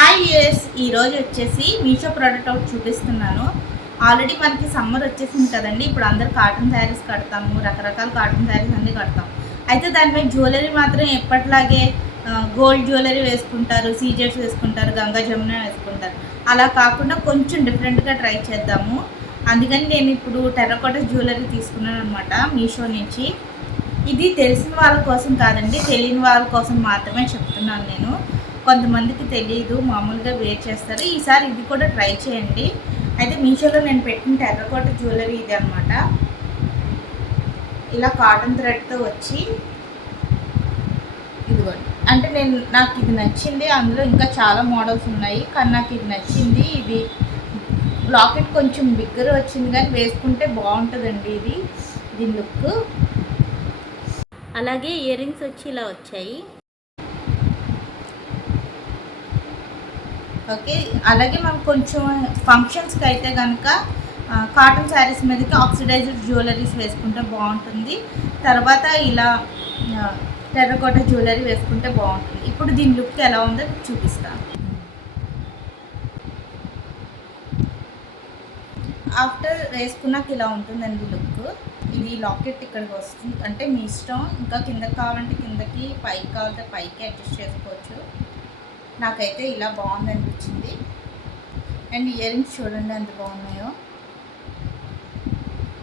Hi US ఈరోజు వచ్చేసి Meesho product ఒకటి చూపిస్తున్నాను. ఆల్రెడీ మనకి సమ్మర్ వచ్చేసింది కదండి. ఇప్పుడు అందరు కాటన్ శారీస్ కడతాము, రకరకాల కాటన్ శారీస్ అన్నీ కడతాం. అయితే దాని మీద జ్యువెలరీ మాత్రం ఎప్పటిలాగే గోల్డ్ జ్యువెలరీ వేసుకుంటారు, సీజెట్స్ వేసుకుంటారు, గంగా జమున వేసుకుంటారు. అలా కాకుండా కొంచెం డిఫరెంట్గా ట్రై చేద్దాము. అందుకని నేను ఇప్పుడు టెర్రకోట జ్యువెలరీ తీసుకున్నాను అనమాట మీషో నుంచి. ఇది తెలిసిన వాళ్ళ కోసం కాదండి, తెలియని వాళ్ళ కోసం మాత్రమే చెప్తున్నాను నేను. కొంతమందికి తెలియదు, మామూలుగా వేర్ చేస్తారు. ఈసారి ఇది కూడా ట్రై చేయండి. అయితే మీషోలో నేను పెట్టిన టెర్రకోట జ్యువెలరీ ఇది అనమాట. ఇలా కాటన్ థ్రెడ్తో వచ్చి ఇదిగోండి. అంటే నాకు ఇది నచ్చింది. అందులో ఇంకా చాలా మోడల్స్ ఉన్నాయి, కానీ నాకు ఇది నచ్చింది. ఇది లాకెట్ కొంచెం బిగ్గర వచ్చింది, కానీ వేసుకుంటే బాగుంటుందండి దీని లుక్. అలాగే ఇయర్ రింగ్స్ వచ్చి ఇలా వచ్చాయి. ఓకే, అలాగే మనం కొంచెం ఫంక్షన్స్కి అయితే కనుక కాటన్ శారీస్ మీదకి ఆక్సిడైజ్డ్ జ్యువెలరీస్ వేసుకుంటే బాగుంటుంది. తర్వాత ఇలా టెర్రకోట జ్యువెలరీ వేసుకుంటే బాగుంటుంది. ఇప్పుడు దీని లుక్ ఎలా ఉందో చూపిస్తాను. ఆఫ్టర్ వేసుకున్నాక ఇలా ఉంటుందండి లుక్. ఇది లాకెట్ ఇక్కడికి వస్తుంది, అంటే మీ ఇష్టం. ఇంకా కిందకి కావాలంటే కిందకి, పైకి కావాలంటే పైకి అడ్జస్ట్ చేసుకోవచ్చు. నాకైతే ఇలా బాగుంది అనిపించింది. అండ్ ఇయర్ రింగ్స్ చూడండి ఎంత బాగున్నాయో.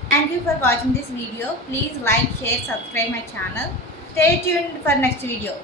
Thank you for watching this video. Please like, share, subscribe my channel. Stay tuned for next video.